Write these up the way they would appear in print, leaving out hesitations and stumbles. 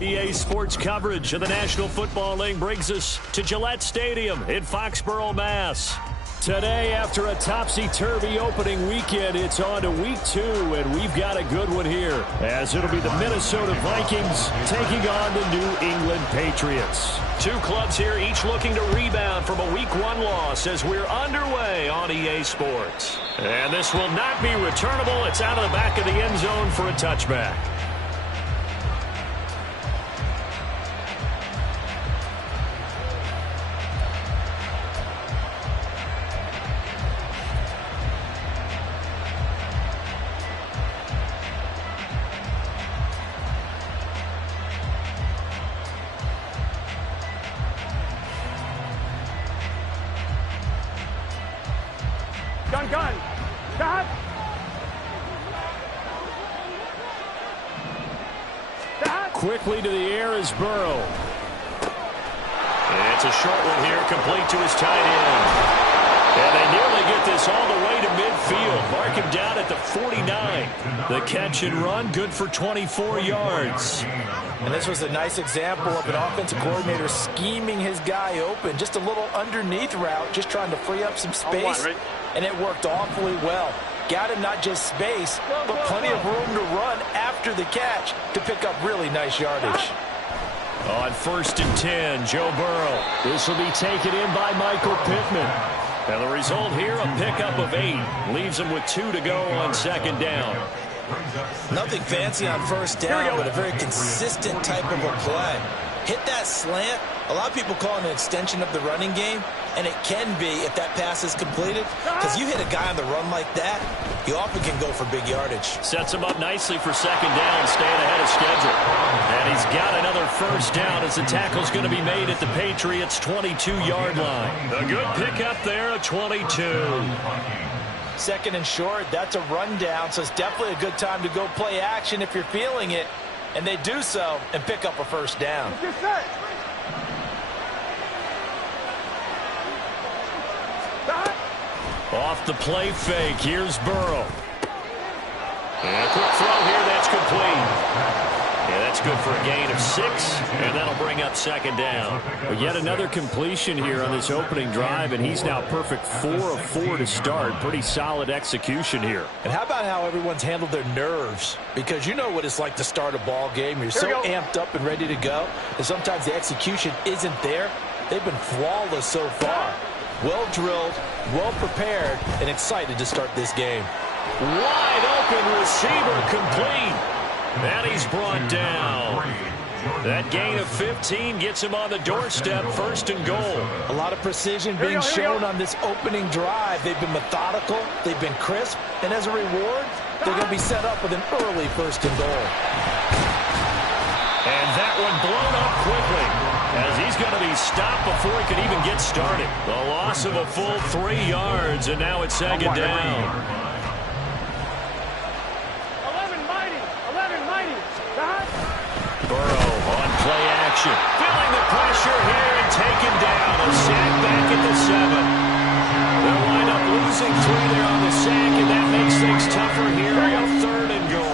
EA Sports coverage of the National Football League brings us to Gillette Stadium in Foxborough, Mass. Today, after a topsy-turvy opening weekend, it's on to week 2, and we've got a good one here, as it'll be the Minnesota Vikings taking on the New England Patriots. Two clubs here, each looking to rebound from a week 1 loss as we're underway on EA Sports. And this will not be returnable. It's out of the back of the end zone for a touchback. Gun. Stop. Quickly to the air is Burrow. And it's a short one here, complete to his tight end. And they nearly get this all the way to midfield. Mark him down at the 49. The catch and run, good for 24 yards. And this was a nice example of an offensive coordinator scheming his guy open. Just a little underneath route, just trying to free up some space. And it worked awfully well. Got him not just space, but plenty of room to run after the catch to pick up really nice yardage. On 1st and 10, Joe Burrow. This will be taken in by Michael Pittman. And the result here, a pickup of 8. Leaves him with 2 to go on 2nd down. Nothing fancy on 1st down, but a very consistent type of a play. Hit that slant. A lot of people call it an extension of the running game, and it can be if that pass is completed, because you hit a guy on the run like that, you often can go for big yardage. Sets him up nicely for 2nd down, staying ahead of schedule. And he's got another 1st down as the tackle's going to be made at the Patriots' 22-yard line. A good pickup there at 22. 2nd and short, that's a rundown, so it's definitely a good time to go play action if you're feeling it. And they do so and pick up a 1st down. Off the play fake, here's Burrow. And a quick throw here, that's complete. Yeah, that's good for a gain of 6, and that'll bring up 2nd down. But yet another completion here on this opening drive, and he's now perfect 4 of 4 to start. Pretty solid execution here. And how about how everyone's handled their nerves? Because you know what it's like to start a ball game. You're so amped up and ready to go, and sometimes the execution isn't there. They've been flawless so far. Well drilled, well prepared, and excited to start this game. Wide open receiver complete. And he's brought down. That gain of 15 gets him on the doorstep, 1st and goal. A lot of precision being shown on this opening drive. They've been methodical, they've been crisp, and as a reward, they're going to be set up with an early 1st and goal. And that one blown up quickly, as he's going to be stopped before he could even get started. The loss of a full 3 yards, and now it's 2nd down. Burrow on play action. Feeling the pressure here and taken down. A sack back at the 7. They'll wind up losing 3 there on the sack, and that makes things tougher here on 3rd and goal.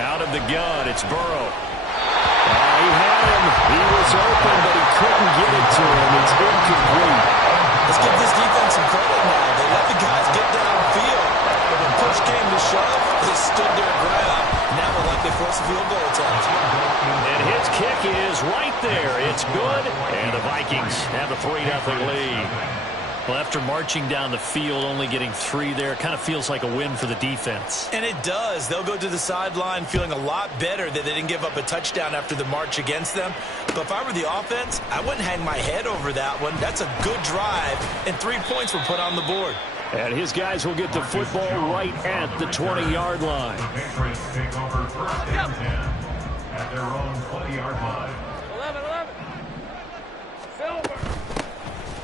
Out of the gun, it's Burrow. He had him. He was open, but he couldn't get it to him. It's incomplete. right there. It's good, and the Vikings have a 3-0 lead. Well, after marching down the field, only getting 3 there, kind of feels like a win for the defense. And it does. They'll go to the sideline feeling a lot better that they didn't give up a touchdown after the march against them. But if I were the offense, I wouldn't hang my head over that one. That's a good drive, and 3 points were put on the board. And his guys will get the football right at the 20-yard line. The Patriots take over first and 10 at their own 20-yard line. 11. Silver.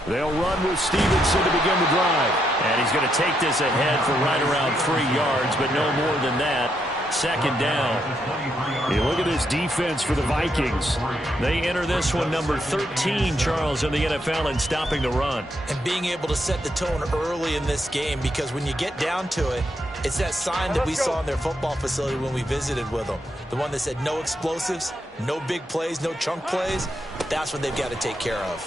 They'll run with Stevenson to begin the drive. And he's going to take this ahead for right around 3 yards, but no more than that. Second down. Hey, look at this defense for the Vikings. They enter this one number 13, Charles, in the NFL in stopping the run. And being able to set the tone early in this game, because when you get down to it, it's that sign that we saw in their football facility when we visited with them. The one that said no explosives, no big plays, no chunk plays. That's what they've got to take care of.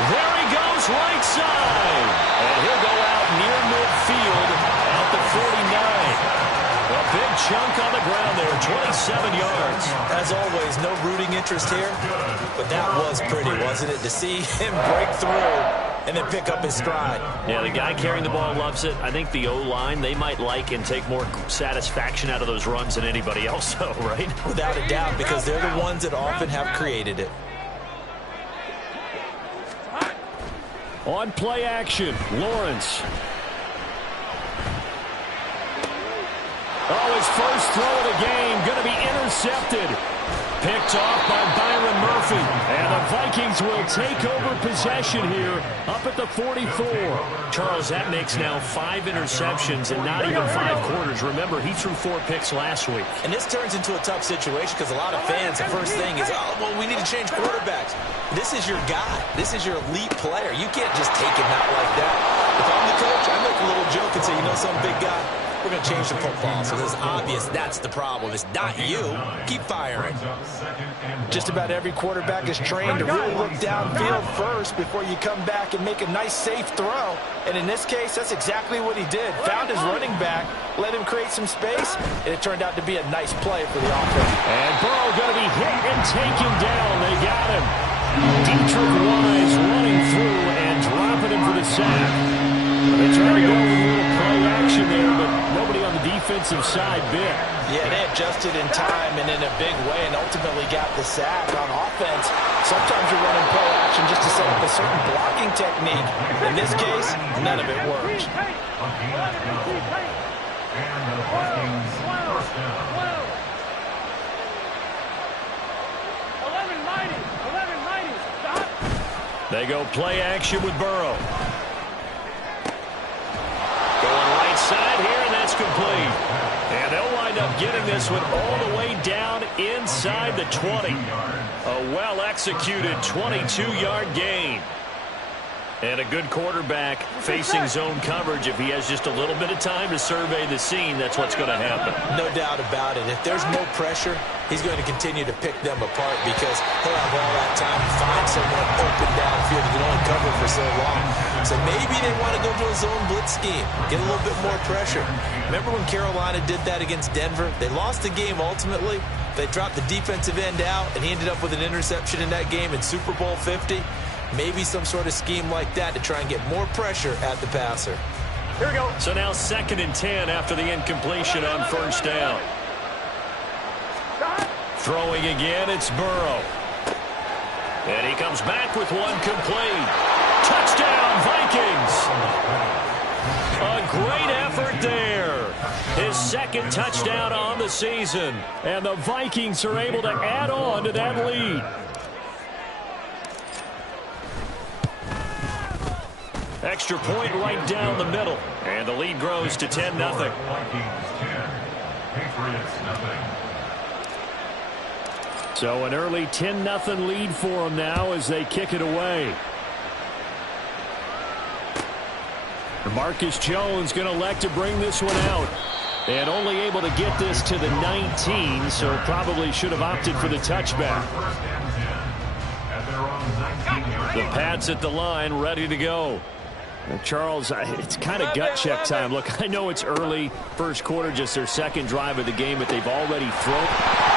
There he goes, right side. And he'll go out near midfield at the 49. A big chunk on the ground there, 27 yards. As always, no rooting interest here, but that was pretty, wasn't it? To see him break through and then pick up his stride. Yeah, the guy carrying the ball loves it. I think the O-line, they might like and take more satisfaction out of those runs than anybody else, though, right? Without a doubt, because they're the ones that often have created it. On play action, Lawrence. Oh, his first throw of the game going to be intercepted. Picked off by Byron Murphy. And the Vikings will take over possession here up at the 44. Charles, that makes now 5 interceptions and not even 5 quarters. Remember, he threw 4 picks last week. And this turns into a tough situation because a lot of fans, the first thing is, oh, well, we need to change quarterbacks. This is your guy. This is your elite player. You can't just take him out like that. If I'm the coach, I make a little joke and say, you know, some big guy, we're going to change the football. So it's obvious that's the problem. It's not you. Keep firing. Just about every quarterback is trained to really look downfield first before you come back and make a nice, safe throw. And in this case, that's exactly what he did. Found his running back, let him create some space, and it turned out to be a nice play for the offense. And Burrow going to be hit and taken down. They got him. Dietrich Wise running through and dropping him for the sack. They try to go with a little play action there, but nobody on the defensive side bit. Yeah, they adjusted in time and in a big way and ultimately got the sack on offense. Sometimes you're running play action just to set up a certain blocking technique. In this case, none of it worked. And the Vikings first down. 11-90. They go play action with Burrow. Going right side here, and that's complete. And they'll wind up getting this one all the way down inside the 20. A well-executed 22-yard gain. And a good quarterback facing zone coverage. If he has just a little bit of time to survey the scene, that's what's going to happen. No doubt about it. If there's no pressure, he's going to continue to pick them apart because he'll have all that time to find someone open downfield who can only cover for so long. So maybe they want to go to a zone blitz scheme, get a little bit more pressure. Remember when Carolina did that against Denver? They lost the game ultimately. They dropped the defensive end out, and he ended up with an interception in that game in Super Bowl 50. Maybe some sort of scheme like that to try and get more pressure at the passer. Here we go. So now 2nd and 10 after the incompletion on first down. Throwing again, it's Burrow. And he comes back with one complete. Touchdown, Vikings! A great effort there. His 2nd touchdown on the season. And the Vikings are able to add on to that lead. Extra point right down the middle. And the lead grows to 10-0. Vikings 10, Patriots 0. So an early 10-0 lead for them now as they kick it away. Marcus Jones going to elect to bring this one out. And only able to get this to the 19, so probably should have opted for the touchback. The Pats at the line, ready to go. Charles, it's kind of gut check time. Look, I know it's early, first quarter, just their 2nd drive of the game, but they've already thrown.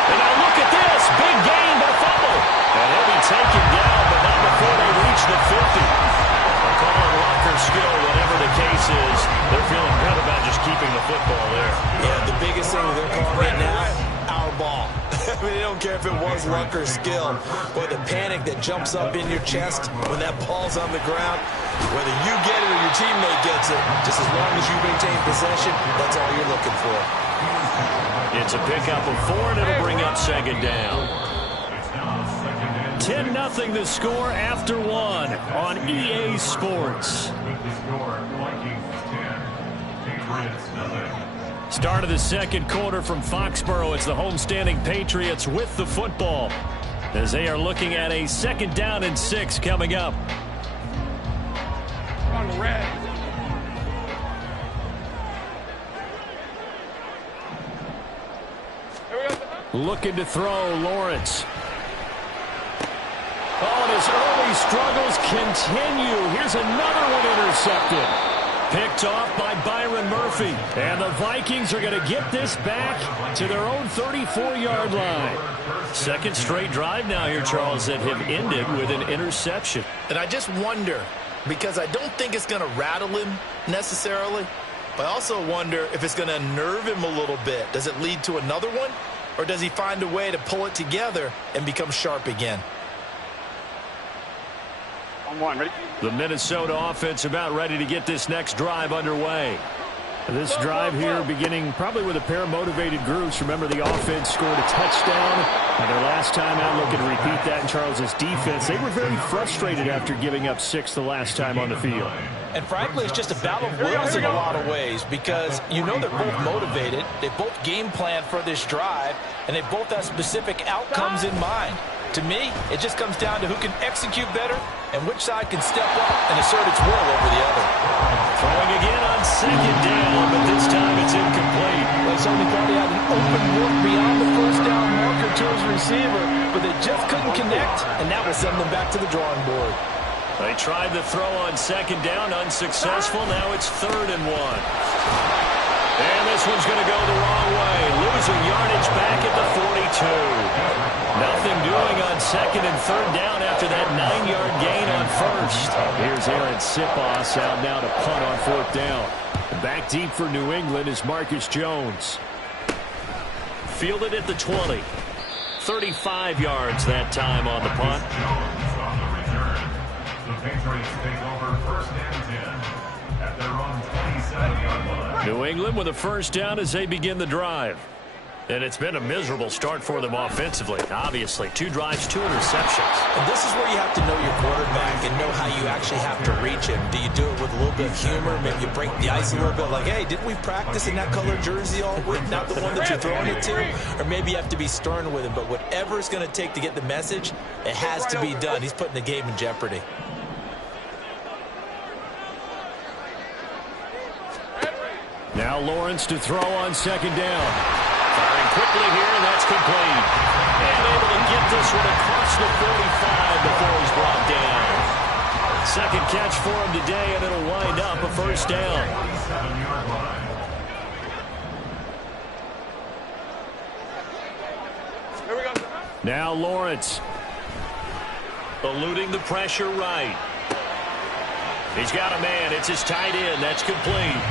And now look at this. Big gain, but a fumble. And he'll be taken down, but not before they reach the 50. They'll call it locker skill, whatever the case is. They're feeling good about just keeping the football there. Yeah, the biggest thing that they're calling right now, our ball. I mean, they don't care if it was luck or skill. Boy, the panic that jumps up in your chest when that ball's on the ground, whether you get it or your teammate gets it, just as long as you maintain possession, that's all you're looking for. It's a pickup of 4, and it'll bring up second down. 10-0 the score after 1 on EA Sports. Vikings 10, Patriots 0. Start of the second quarter from Foxborough. It's the homestanding Patriots with the football as they are looking at a 2nd down and 6 coming up. On the red. Here we go. Looking to throw, Lawrence. Oh, and his early struggles continue. Here's another one intercepted. Picked off by Byron Murphy. And the Vikings are going to get this back to their own 34-yard line. Second straight drive now here, Charles, that have ended with an interception. And I just wonder, because I don't think it's going to rattle him necessarily, but I also wonder if it's going to unnerve him a little bit. Does it lead to another one? Or does he find a way to pull it together and become sharp again? On one, ready? The Minnesota offense about ready to get this next drive underway. This drive here beginning probably with a pair of motivated groups. Remember, the offense scored a touchdown. And their last time out, looking to repeat that in Charles's defense. They were very frustrated after giving up 6 the last time on the field. And frankly, it's just a battle of wills in a lot of ways because you know they're both motivated. They both game plan for this drive, and they both have specific outcomes in mind. To me, it just comes down to who can execute better and which side can step up and assert its will over the other. Throwing again on 2nd down, but this time it's incomplete. Well, Sony thought he had an open look beyond the first down marker to his receiver, but they just couldn't connect, and that will send them back to the drawing board. They tried the throw on 2nd down, unsuccessful. Now it's 3rd and 1. And this one's going to go the wrong way. Losing yardage back at the 42. Nothing doing on 2nd and 3rd down after that 9-yard gain on 1st. Here's Aaron Sipos out now to punt on 4th down. Back deep for New England is Marcus Jones. Fielded at the 20. 35 yards that time on the punt. Jones on the return. The Patriots take over 1st and 10 at their own 27-yard line. New England with a 1st down as they begin the drive. And it's been a miserable start for them offensively. Obviously, 2 drives, 2 interceptions. And this is where you have to know your quarterback and know how you actually have to reach him. Do you do it with a little bit of humor? Maybe you break the ice a little bit like, hey, didn't we practice in that color jersey all week? Not the one that you're throwing it to? Or maybe you have to be stern with him. But whatever it's going to take to get the message, it has to be done. He's putting the game in jeopardy. Now Lawrence to throw on 2nd down. Firing quickly here, and that's complete. And able to get this one across the 45 before he's brought down. 2nd catch for him today, and it'll wind up a 1st down. 27-yard line. Here we go. Now Lawrence. Eluding the pressure right. He's got a man. It's his tight end. That's complete.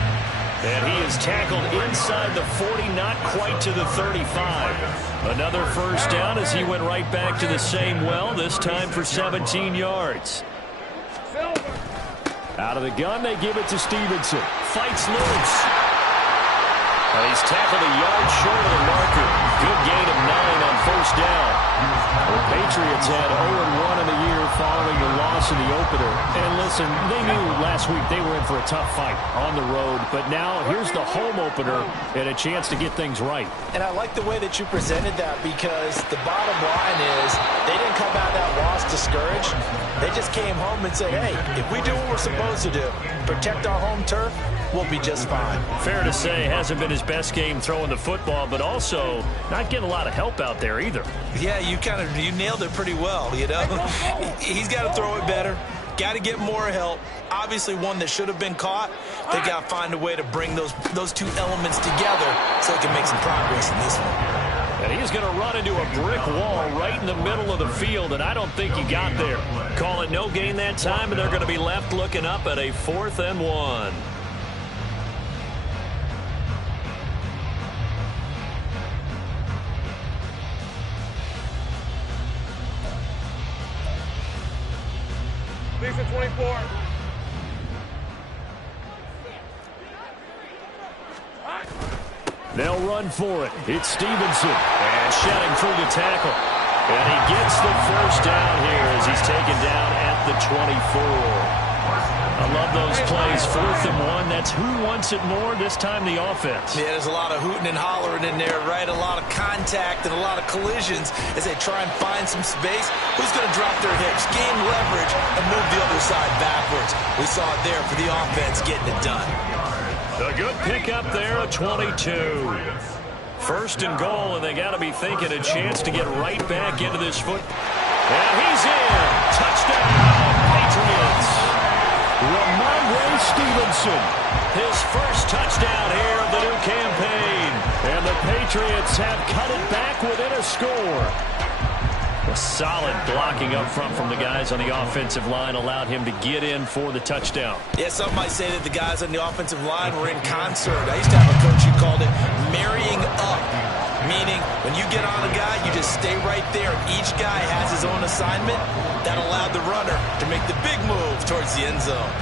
And he is tackled inside the 40, not quite to the 35. Another 1st down as he went right back to the same well, this time for 17 yards. Out of the gun, they give it to Stevenson. Fights loose. And he's tackled a yard short of the marker. Good gain of 9 on 1st down. The Patriots had 0-1 in the year following the loss in the opener. And listen, they knew last week they were in for a tough fight on the road. But now here's the home opener and a chance to get things right. And I like the way that you presented that because the bottom line is they didn't come out of that loss discouraged. They just came home and said, hey, if we do what we're supposed to do, protect our home turf, we'll be just fine. Fair to say, hasn't been his best game throwing the football, but also not getting a lot of help out there either. Yeah, you nailed it pretty well, you know. He's got to throw it better. Got to get more help. Obviously, one that should have been caught. They got to find a way to bring those 2 elements together so they can make some progress in this one. And he's going to run into a brick wall right in the middle of the field, and I don't think he got there. Call it no gain that time, and they're going to be left looking up at a 4th and 1. Lisa 24. They'll run for it. It's Stevenson. And shedding through the tackle. And he gets the first down here as he's taken down at the 24. I love those plays. 4th and 1. That's who wants it more, this time the offense. Yeah, there's a lot of hooting and hollering in there, right? A lot of contact and a lot of collisions as they try and find some space. Who's going to drop their hips, gain leverage, and move the other side backwards? We saw it there for the offense getting it done. A good pickup there, a 22. 1st and goal, and they got to be thinking a chance to get right back into this foot. And he's in. Touchdown, Patriots. Ramondre Stevenson, his first touchdown here of the new campaign. And the Patriots have cut it back within a score. A solid blocking up front from the guys on the offensive line allowed him to get in for the touchdown. Yeah, some might say that the guys on the offensive line were in concert. I used to have a coach who called it marrying up, meaning when you get on a guy, you just stay right there. Each guy has his own assignment. That allowed the runner to make the big move towards the end zone.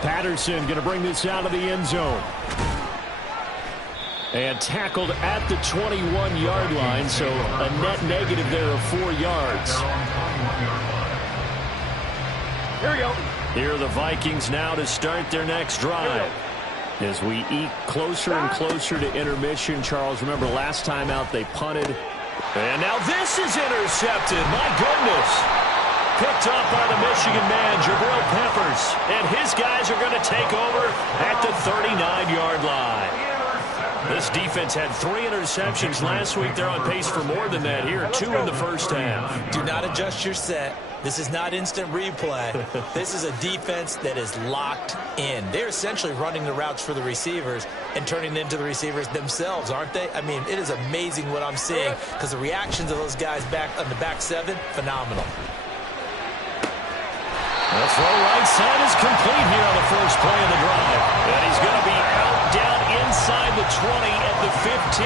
Patterson going to bring this out of the end zone. And tackled at the 21-yard line, so a net negative there of 4 yards. Here we go. Here are the Vikings now to start their next drive. As we eke closer and closer to intermission, Charles, remember last time out they punted. And now this is intercepted. My goodness. Picked up by the Michigan man, Jabril Peppers. And his guys are going to take over at the 39-yard line. This defense had 3 interceptions last week. They're on pace for more than that here. 2 in the first half. Do not adjust your set. This is not instant replay. This is a defense that is locked in. They're essentially running the routes for the receivers and turning into the receivers themselves, aren't they? I mean, it is amazing what I'm seeing because the reactions of those guys back on the back 7, phenomenal. The throw right side is complete here on the first play of the drive. And he's going to be out down inside the 20 at the 15.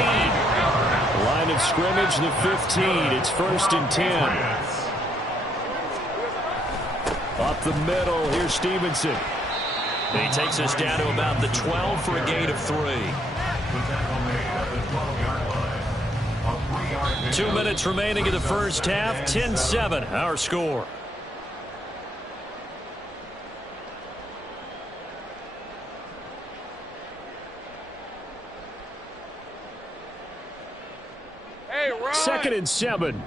Line of scrimmage, the 15. It's 1st and 10. Up the middle, here's Stevenson. And he takes us down to about the 12 for a gain of 3. 2 minutes remaining in the first half, 10-7, our score. Hey, Ron. 2nd and 7.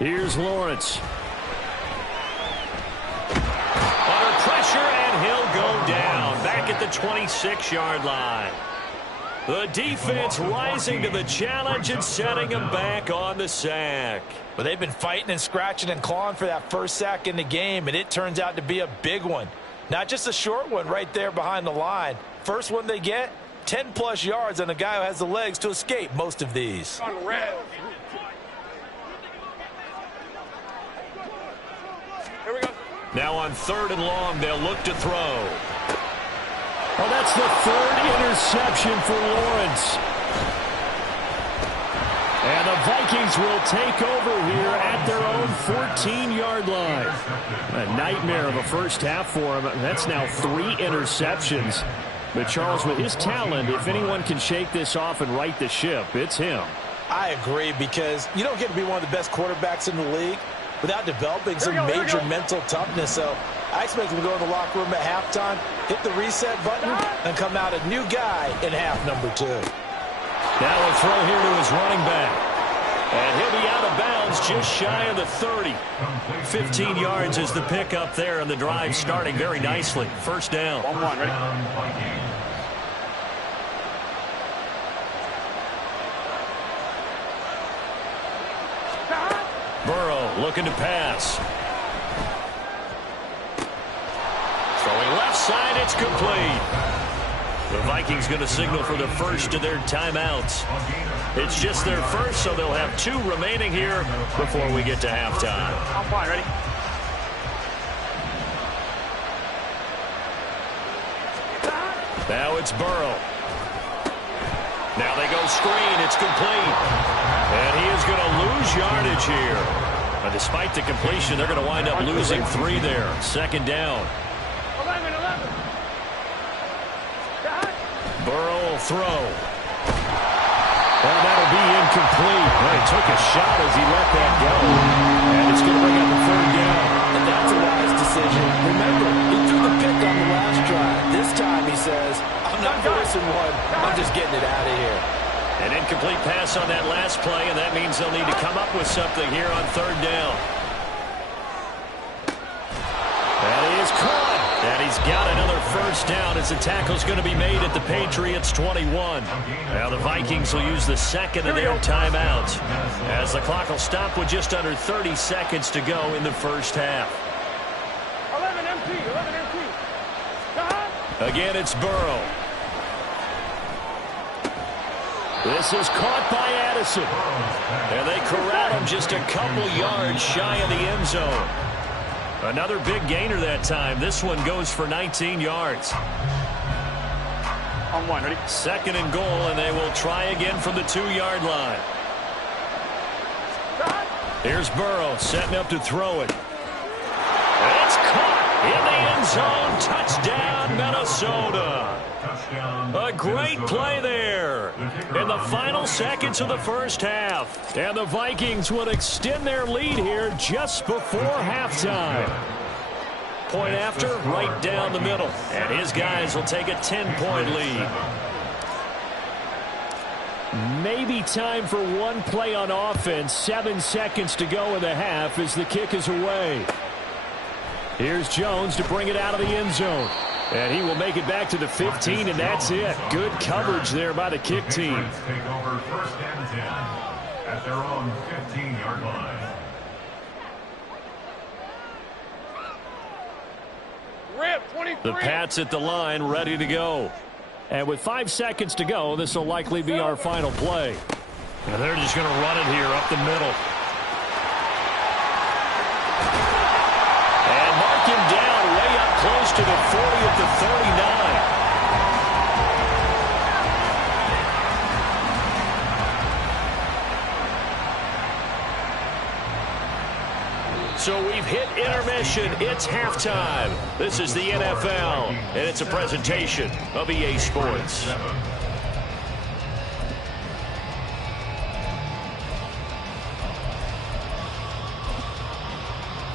Here's Lawrence. Under pressure, and he'll go down. Back at the 26-yard line. The defense rising to the challenge and setting him back on the sack. But they've been fighting and scratching and clawing for that first sack in the game, and it turns out to be a big one. Not just a short one right there behind the line. First one they get, 10-plus yards on a guy who has the legs to escape most of these. On red. Here we go. Now on 3rd and long, they'll look to throw. Well, that's the 3rd interception for Lawrence. And the Vikings will take over here at their own 14-yard line. A nightmare of a first half for him. That's now 3 interceptions. But Charles, with his talent, if anyone can shake this off and right the ship, it's him. I agree, because you don't get to be one of the best quarterbacks in the league without developing some major mental toughness. So I expect him to go in the locker room at halftime, hit the reset button, and come out a new guy in half number 2. Now a throw here to his running back. And he'll be out of bounds just shy of the 30. 15 yards is the pickup there, and the drive starting very nicely. First down. 1-1, ready? looking to pass. Throwing left side, it's complete. The Vikings going to signal for the first of their timeouts. It's just their first, so they'll have 2 remaining here before we get to halftime. I'm fine, ready? Now it's Burrow. Now they go screen. It's complete. And he is going to lose yardage here. But despite the completion, they're going to wind up losing 3 there. Second down. 11. Burrow will throw. And that'll be incomplete. Well, he took a shot as he let that go. And it's going to bring up a 3rd down. And that's a wise decision. Remember, he threw the pick on the last drive. This time he says, I'm not forcing one. I'm just getting it out of here. An incomplete pass on that last play, and that means they'll need to come up with something here on 3rd down. And he is caught. And he's got another 1st down as the tackle's going to be made at the Patriots 21. Now the Vikings will use the second of their timeouts as the clock will stop with just under 30 seconds to go in the first half. 11 MT. Again, it's Burrow. This is caught by Addison. And they corral him just a couple yards shy of the end zone. Another big gainer that time. This one goes for 19 yards. On 1, ready? 2nd and goal, and they will try again from the 2-yard line. Here's Burrow setting up to throw it. And it's caught in the end zone. Touchdown, Minnesota. A great play there in the final seconds of the first half. And the Vikings would extend their lead here just before halftime. Point after, right down the middle. And his guys will take a 10-point lead. Maybe time for one play on offense. 7 seconds to go in the half as the kick is away. Here's Jones to bring it out of the end zone. And he will make it back to the 15, and that's it. Good coverage there by the kick team. Take over 1st and 10 at their own 15-yard line. Rip, 23. The Pats at the line, ready to go. And with 5 seconds to go, this will likely be our final play. And they're just going to run it here up the middle. And mark him down way up close to the 40 at the 39. So we've hit intermission. It's halftime. This is the NFL, and it's a presentation of EA Sports.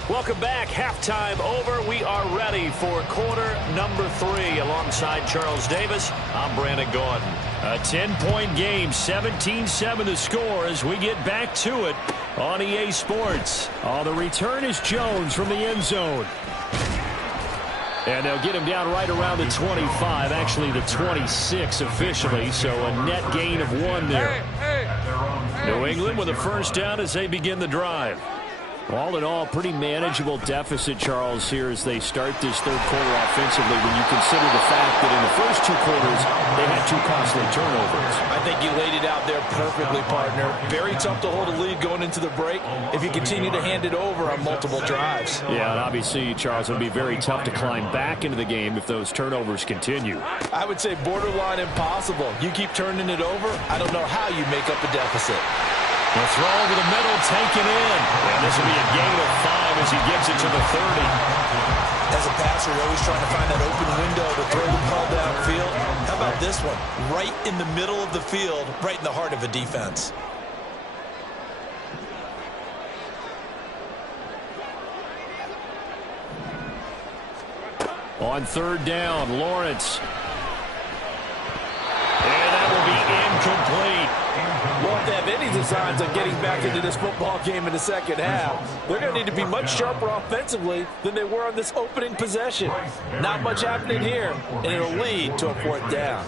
Welcome back. Halftime over. We are ready for quarter number 3. Alongside Charles Davis, I'm Brandon Gordon. A 10-point game, 17-7 the score as we get back to it on EA Sports. The return is Jones from the end zone. And they'll get him down right around the 25, actually the 26 officially, so a net gain of 1 there. New England with a first down as they begin the drive. All in all, pretty manageable deficit, Charles, here as they start this third quarter offensively when you consider the fact that in the first 2 quarters, they had 2 costly turnovers. I think you laid it out there perfectly, partner. Very tough to hold a lead going into the break if you continue to hand it over on multiple drives. Yeah, and obviously, Charles, it would be very tough to climb back into the game if those turnovers continue. I would say borderline impossible. You keep turning it over, I don't know how you make up a deficit. The throw over the middle, taken in. And this will be a gain of 5 as he gets it to the 30. As a passer, you're always trying to find that open window to throw the ball downfield. How about this one? Right in the middle of the field, right in the heart of a defense. On third down, Lawrence. And that will be incomplete. Well, if they have any designs on getting back into this football game in the second half, they're going to need to be much sharper offensively than they were on this opening possession. Not much happening here, and it'll lead to a 4th down.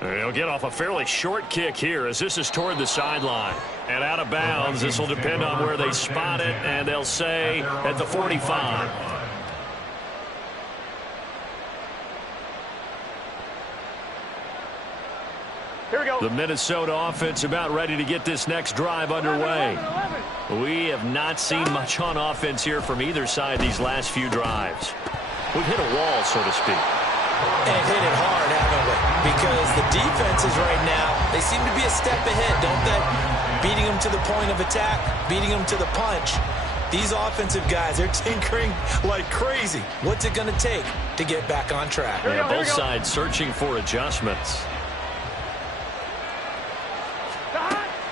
He'll get off a fairly short kick here as this is toward the sideline. And out of bounds, this will depend on where they spot it, and they'll say at the 45. Here we go. The Minnesota offense about ready to get this next drive underway. 11. We have not seen much on offense here from either side these last few drives. We've hit a wall, so to speak. And hit it hard, haven't we? Because the defenses right now, they seem to be a step ahead, don't they? Beating them to the point of attack, beating them to the punch. These offensive guys, they're tinkering like crazy. What's it going to take to get back on track? Yeah, both sides searching for adjustments.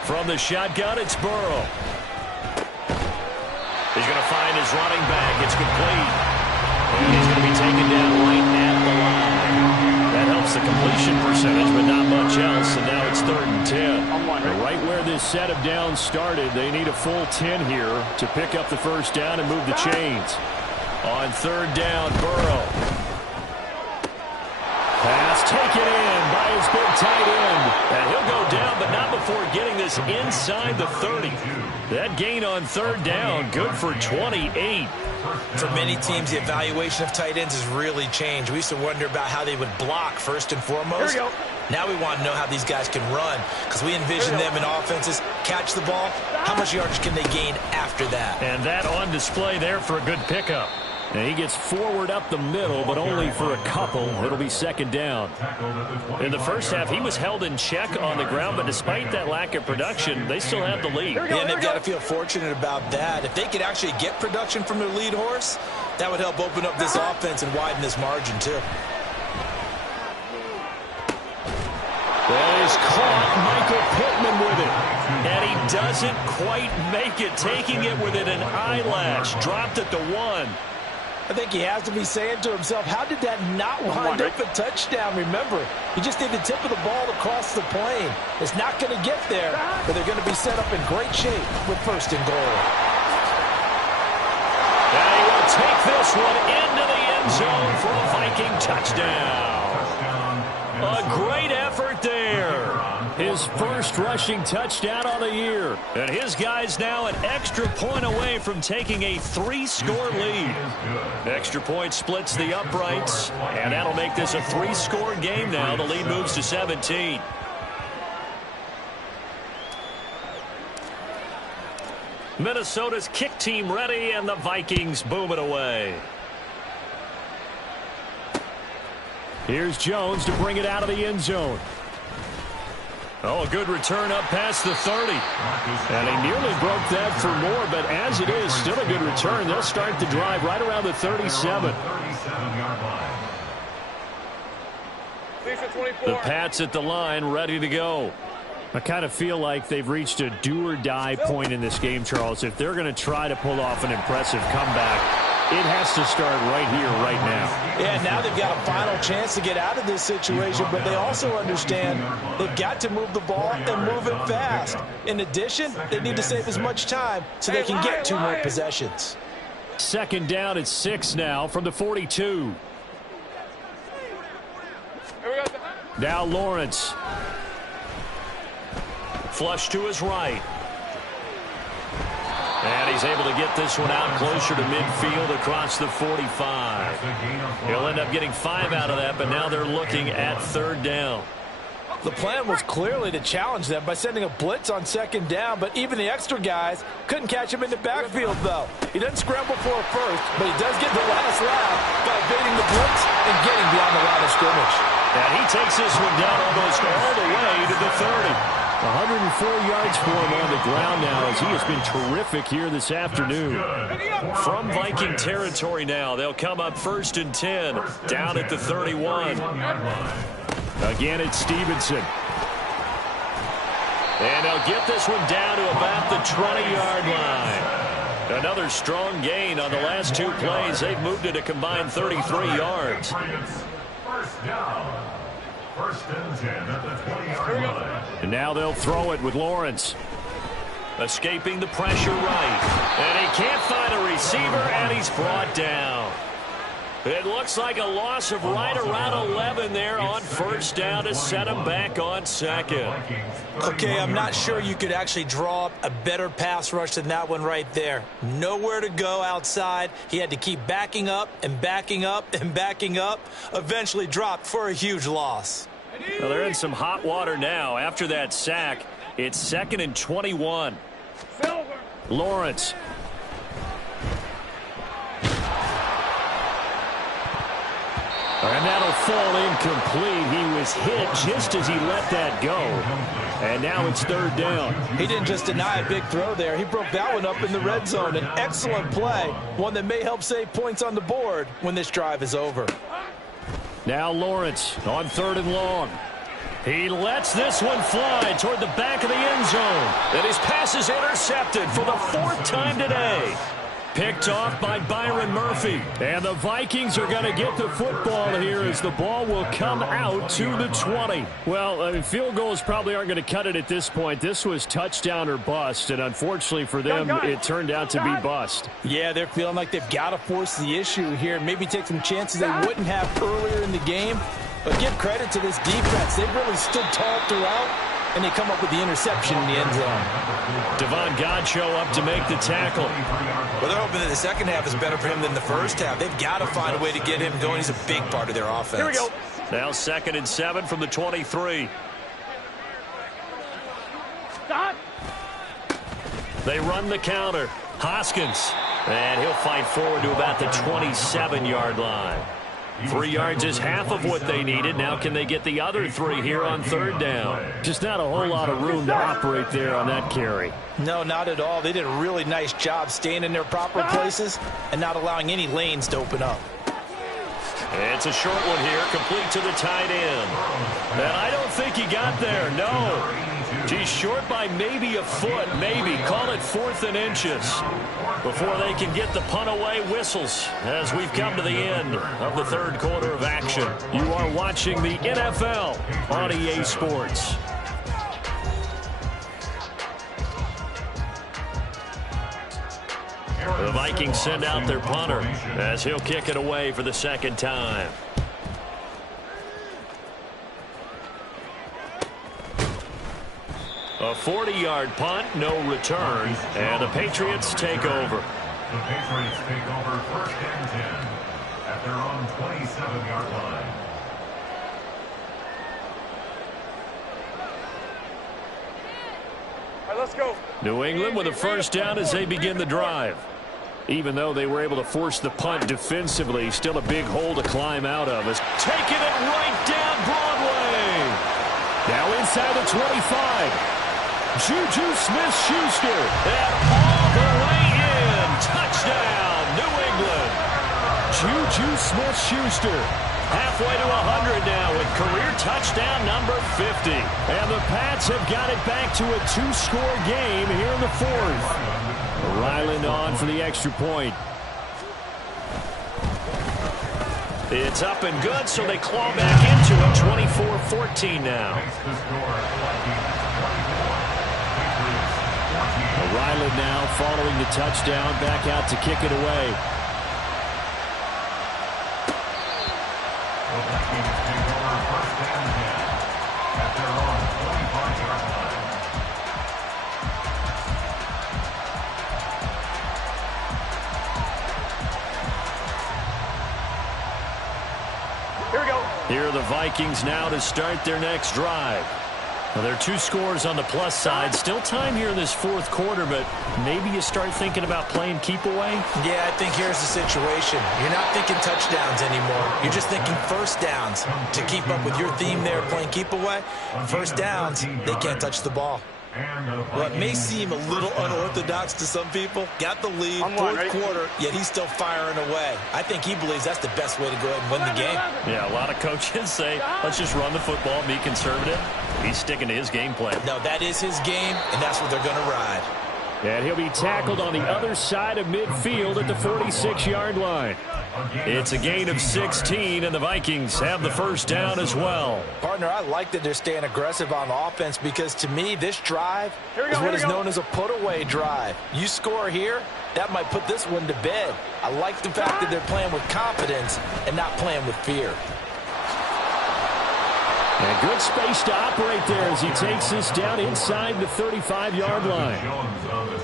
From the shotgun, it's Burrow. He's going to find his running back. It's complete. And he's going to be taken down right at the line. That helps the completion percentage, but not much else. And now it's 3rd and 10. Right where this set of downs started, they need a full 10 here to pick up the first down and move the chains. On 3rd down, Burrow. Pass taken in by his big tight end. And he'll go down, but not before getting this inside the 30. That gain on 3rd down, good for 28. For many teams, the evaluation of tight ends has really changed. We used to wonder about how they would block first and foremost. Here we go. Now we want to know how these guys can run because we envision them in offenses. Catch the ball. How much yardage can they gain after that? And that on display there for a good pickup. And he gets forward up the middle, but only for a couple. It'll be 2nd down. In the first half, he was held in check on the ground, but despite that lack of production, they still have the lead. Yeah, and they've got to feel fortunate about that. If they could actually get production from their lead horse, that would help open up this offense and widen this margin, too. That is caught Michael Pittman with it. And he doesn't quite make it, taking it within an eyelash. Dropped at the 1. I think he has to be saying to himself, how did that not wind up a touchdown? Remember, you just need the tip of the ball to cross the plane. It's not going to get there, but they're going to be set up in great shape with 1st and goal. And he will take this one into the end zone for a Viking touchdown. A great effort there. His first rushing touchdown on the year. And his guys now an extra point away from taking a 3-score lead. Extra point splits the uprights, and that'll make this a 3-score game now. The lead moves to 17. Minnesota's kick team ready, and the Vikings boom it away. Here's Jones to bring it out of the end zone. Oh, a good return up past the 30. And he nearly broke that for more, but as it is, still a good return. They'll start the drive right around the 37. The Pats at the line, ready to go. I kind of feel like they've reached a do-or-die point in this game, Charles. If they're going to try to pull off an impressive comeback, it has to start right here, right now. Yeah, now they've got a final chance to get out of this situation, but they also understand they've got to move the ball and move it fast. In addition, they need to save as much time so they can get 2 more possessions. 2nd down at 6 now from the 42. Now Lawrence. Flush to his right. And he's able to get this one out closer to midfield across the 45. He'll end up getting 5 out of that, but now they're looking at 3rd down. The plan was clearly to challenge them by sending a blitz on 2nd down, but even the extra guys couldn't catch him in the backfield, though. He doesn't scramble for a first, but he does get the last laugh by evading the blitz and getting beyond the line of scrimmage. And he takes this one down almost all the way to the 30. 104 yards for him on the ground now as he has been terrific here this afternoon. From Viking territory now, they'll come up 1st and 10, down at the 31. Again, it's Stevenson. And they'll get this one down to about the 20-yard line. Another strong gain on the last 2 plays. They've moved it a combined 33 yards. First down. 1st and 10 at the 20-yard line. And now they'll throw it with Lawrence. Escaping the pressure right. And he can't find a receiver, and he's brought down. It looks like a loss of right around 11 there on first down to set him back on second. Okay, I'm not sure you could actually draw up a better pass rush than that one right there. Nowhere to go outside. He had to keep backing up and backing up and backing up. Eventually dropped for a huge loss. Well, they're in some hot water now. After that sack, it's 2nd and 21. Lawrence. And that'll fall incomplete. He was hit just as he let that go. And now it's 3rd down. He didn't just deny a big throw there. He broke that one up in the red zone. An excellent play. One that may help save points on the board when this drive is over. Now Lawrence on 3rd and long. He lets this one fly toward the back of the end zone. And his pass is intercepted for the 4th time today. Picked off by Byron Murphy. And the Vikings are going to get the football here as the ball will come out to the 20. Well, I mean, field goals probably aren't going to cut it at this point. This was touchdown or bust, and unfortunately for them, it turned out to be bust. Yeah, they're feeling like they've got to force the issue here. Maybe take some chances they wouldn't have earlier in the game. But give credit to this defense. They've really stood tall throughout, and they come up with the interception in the end zone. Devon Godchaux up to make the tackle. Well, they're hoping that the second half is better for him than the first half. They've got to find a way to get him going. He's a big part of their offense. Here we go. Now 2nd and 7 from the 23. Stop. They run the counter. Hoskins. And he'll fight forward to about the 27-yard line. 3 yards is half of what they needed. Now can they get the other 3 here on 3rd down? Just not a whole lot of room to operate there on that carry. No, not at all. They did a really nice job staying in their proper places and not allowing any lanes to open up. It's a short one here, complete to the tight end. And I don't think he got there, no. He's short by maybe a foot, maybe. Call it 4th and inches. Before they can get the punt away, whistles as we've come to the end of the 3rd quarter of action. You are watching the NFL on EA Sports. The Vikings send out their punter as he'll kick it away for the 2nd time. A 40-yard punt, no return, and the Patriots take over. The Patriots take over 1st and 10 at their own 27-yard line. All right, let's go. New England with a 1st down as they begin the drive. Even though they were able to force the punt defensively, still a big hole to climb out of. Taking it right down Broadway. Now inside the 25. Juju Smith-Schuster. And all the way in. Touchdown, New England. Juju Smith-Schuster. Halfway to 100 now with career touchdown number 50. And the Pats have got it back to a 2-score game here in the 4th. Ryland on for the extra point. It's up and good, so they claw back into it. 24-14 now. Ryland now following the touchdown, back out to kick it away. Here we go. Here are the Vikings now to start their next drive. Well, there are 2 scores on the plus side. Still time here in this 4th quarter, but maybe you start thinking about playing keep away? Yeah, I think here's the situation. You're not thinking touchdowns anymore. You're just thinking 1st downs. To keep up with your theme there, playing keep away, 1st downs, they can't touch the ball. Well, it may seem a little unorthodox to some people. Got the lead, 4th quarter, yet he's still firing away. I think he believes that's the best way to go ahead and win the game. Yeah, a lot of coaches say, let's just run the football, be conservative. He's sticking to his game plan. No, that is his game, and that's what they're going to ride. And he'll be tackled on the other side of midfield at the 46-yard line. It's a gain of 16, and the Vikings have the first down as well. Partner, I like that they're staying aggressive on offense because, to me, this drive is what is known as a put-away drive. You score here, that might put this one to bed. I like the fact that they're playing with confidence and not playing with fear. And good space to operate there as he takes this down inside the 35-yard line.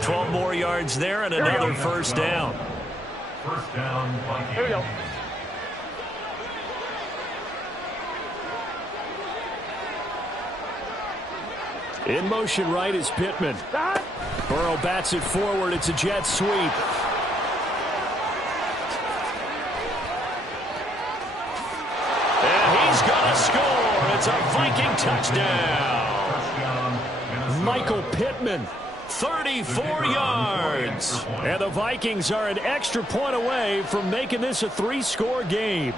12 more yards there and another first down. First down, Vikings. Here we go. In motion right is Pittman. Burrow bats it forward. It's a jet sweep. And he's going to score. It's a Viking touchdown. Michael Pittman. 34 yards. And the Vikings are an extra point away from making this a 3-score game.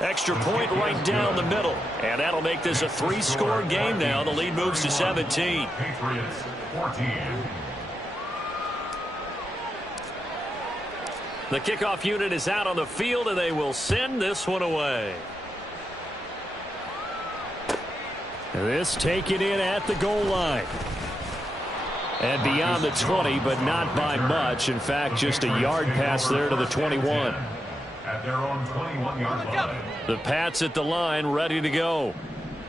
Extra point right down the middle. And that'll make this a 3-score game now. The lead moves to 17. Patriots 14. The kickoff unit is out on the field, and they will send this one away. This taken in at the goal line. And beyond the 20, but not by much. In fact, just a yard pass there to the 21. At their own 21-yard line. The Pats at the line, ready to go.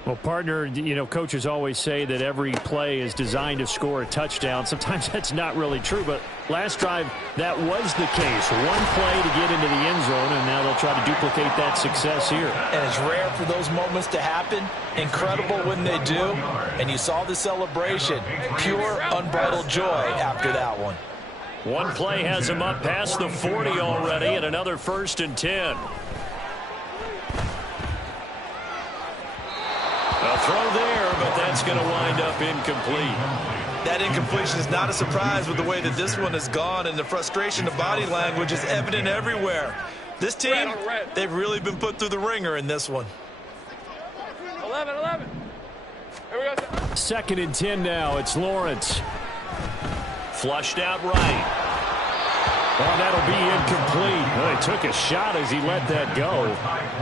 Well, partner, you know, coaches always say that every play is designed to score a touchdown. Sometimes that's not really true, but last drive, that was the case. One play to get into the end zone, and now they'll try to duplicate that success here. And it's rare for those moments to happen. Incredible when they do. And you saw the celebration. Pure, unbridled joy after that one. One play has him up past the 40 already, and another 1st and 10. A throw there, but that's going to wind up incomplete. That incompletion is not a surprise with the way that this one has gone, and the frustration, the body language is evident everywhere. This team, they've really been put through the ringer in this one. 11. Here we go. 2nd and 10 now. It's Lawrence. Flushed out right. Oh, that'll be incomplete. Well, he took a shot as he let that go.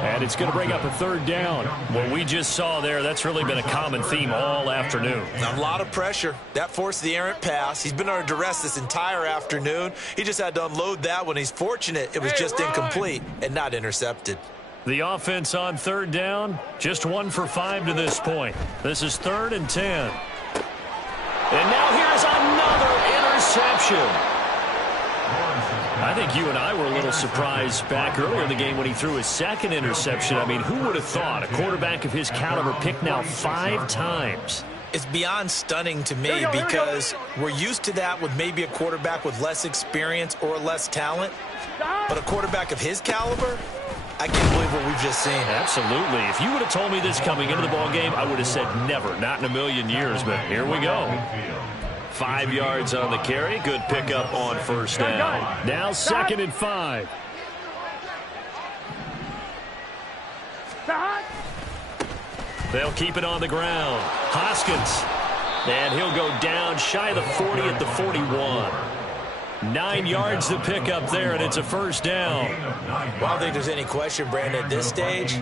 And it's going to bring up a 3rd down. What we just saw there, that's really been a common theme all afternoon. A lot of pressure. That forced the errant pass. He's been under duress this entire afternoon. He just had to unload that when he's fortunate it was just incomplete and not intercepted. The offense on 3rd down, just 1 for 5 to this point. This is 3rd and 10. And now here's another interception. I think you and I were a little surprised back earlier in the game when he threw his 2nd interception. I mean, who would have thought a quarterback of his caliber picked now 5 times? It's beyond stunning to me because we're used to that with maybe a quarterback with less experience or less talent. But a quarterback of his caliber, I can't believe what we've just seen. Absolutely. If you would have told me this coming into the ballgame, I would have said never, not in a million years. But here we go. 5 yards on the carry. Good pickup on 1st down. Now 2nd and 5. They'll keep it on the ground. Hoskins. And he'll go down shy of the 40 at the 41. 9 yards to pick up there, and it's a 1st down. Well, I don't think there's any question, Brandon, at this stage.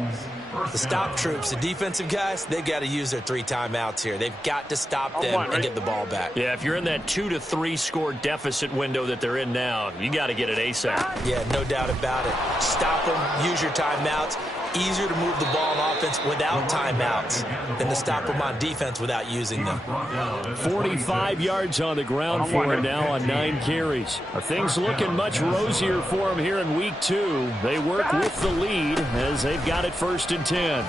The stop troops, the defensive guys, they've got to use their 3 timeouts here. They've got to stop them and get the ball back. Yeah, if you're in that 2 to 3 score deficit window that they're in now, you got to get it ASAP. Yeah, no doubt about it. Stop them, use your timeouts. Easier to move the ball on offense without timeouts than to stop them on defense without using them. 45 yards on the ground for him now on 9 carries. Things looking much rosier for him here in week 2. They work with the lead as they've got it 1st and 10.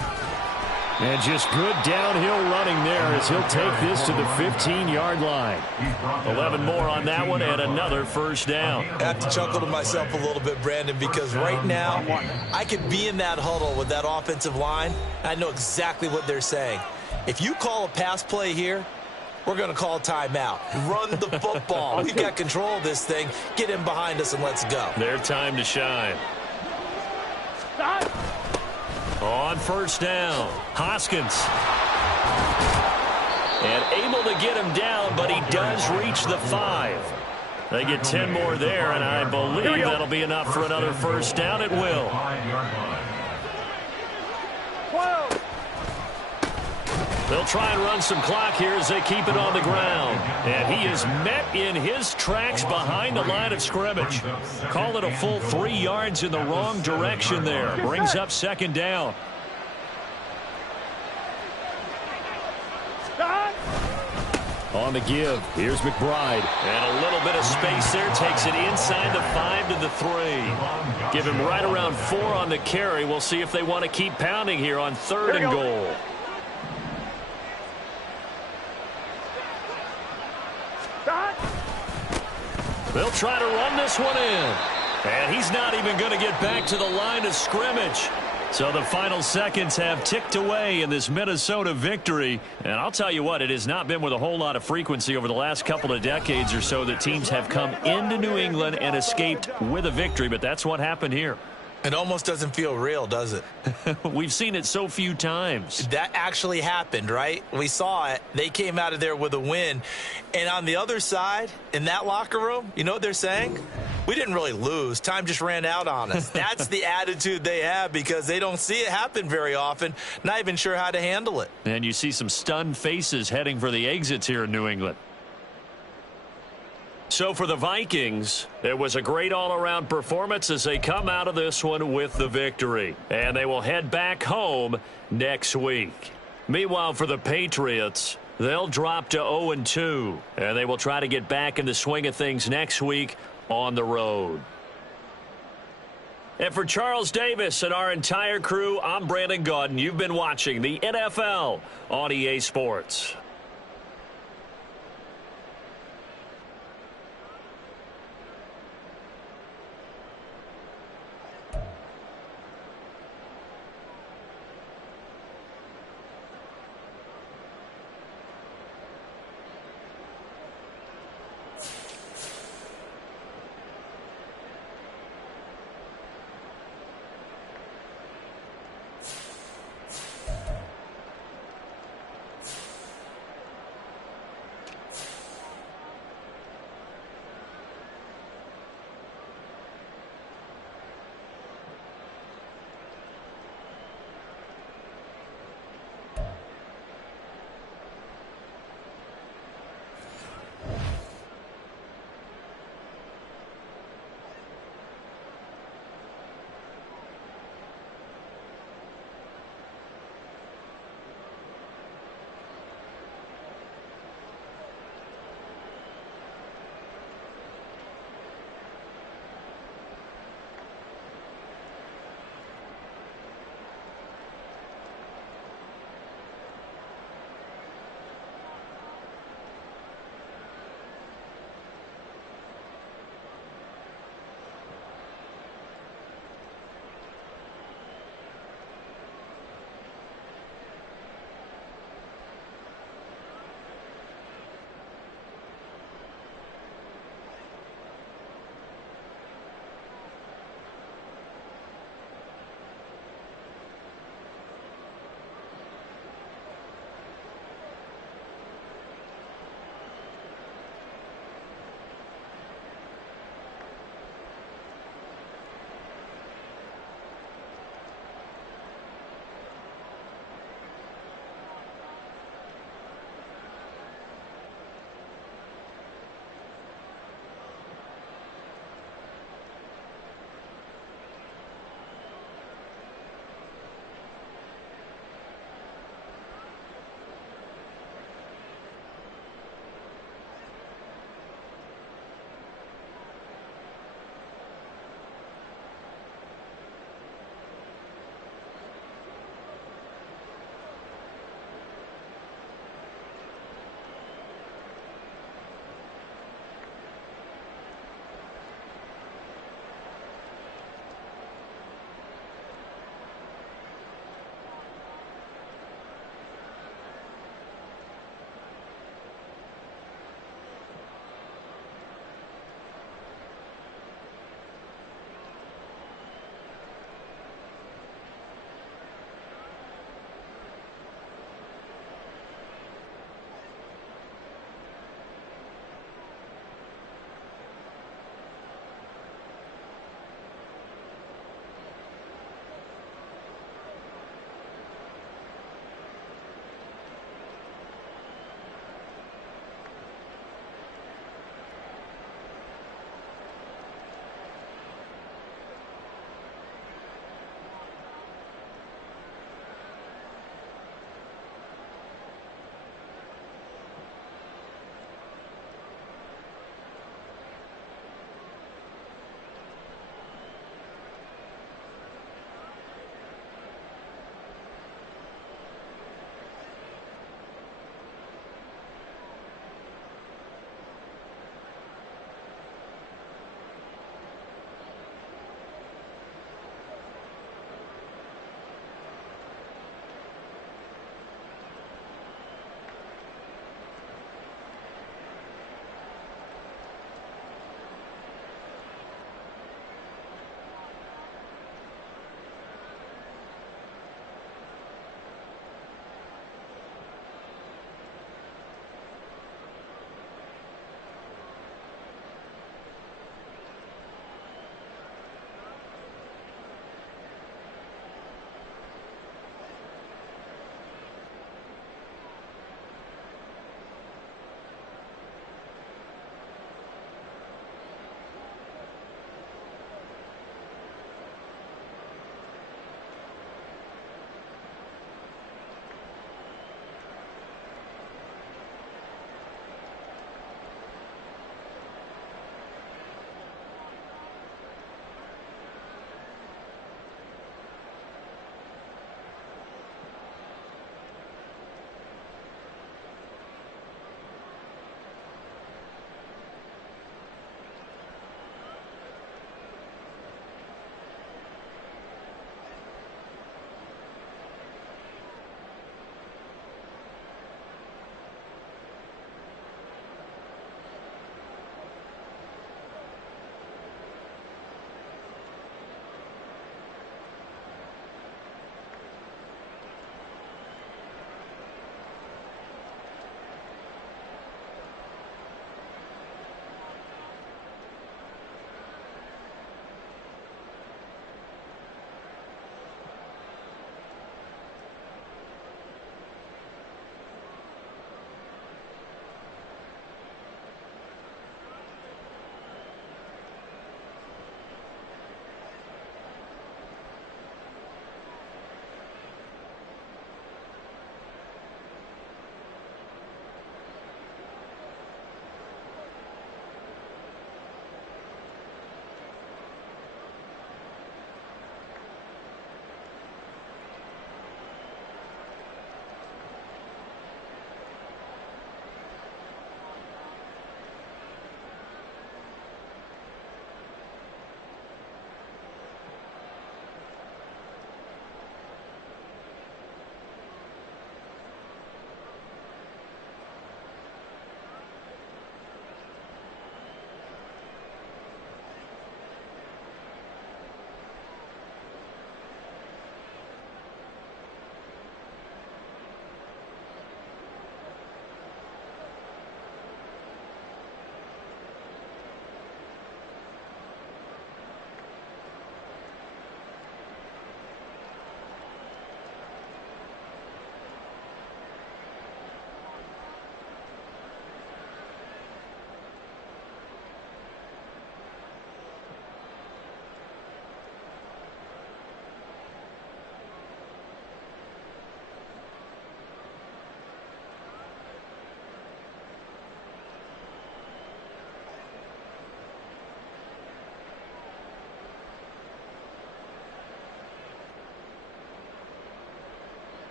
And just good downhill running there as he'll take this to the 15-yard line. 11 more on that one and another 1st down. I have to chuckle to myself a little bit, Brandon, because right now I could be in that huddle with that offensive line. I know exactly what they're saying. If you call a pass play here, we're going to call timeout. Run the football. We've got control of this thing. Get in behind us and let's go. Their time to shine. On first down, Hoskins. And able to get him down, but he does reach the 5. They get 10 more there, and I believe that'll be enough for another first down. It will. 12. They'll try and run some clock here as they keep it on the ground. And he is met in his tracks behind the line of scrimmage. Call it a full 3 yards in the wrong direction there. Brings up second down. Stop. On the give, here's McBride. And a little bit of space there. Takes it inside the 5 to the 3. Give him right around 4 on the carry. We'll see if they want to keep pounding here on 3rd and goal. They'll try to run this one in. And he's not even going to get back to the line of scrimmage. So the final seconds have ticked away in this Minnesota victory. And I'll tell you what, it has not been with a whole lot of frequency over the last couple of decades or so that teams have come into New England and escaped with a victory. But that's what happened here. It almost doesn't feel real, does it? We've seen it so few times. That actually happened, right? We saw it. They came out of there with a win. And on the other side, in that locker room, you know what they're saying? We didn't really lose. Time just ran out on us. That's the attitude they have because they don't see it happen very often. Not even sure how to handle it. And you see some stunned faces heading for the exits here in New England. So for the Vikings, it was a great all-around performance as they come out of this one with the victory. And they will head back home next week. Meanwhile, for the Patriots, they'll drop to 0-2. And they will try to get back in the swing of things next week on the road. And for Charles Davis and our entire crew, I'm Brandon Gaudin. You've been watching the NFL on EA Sports.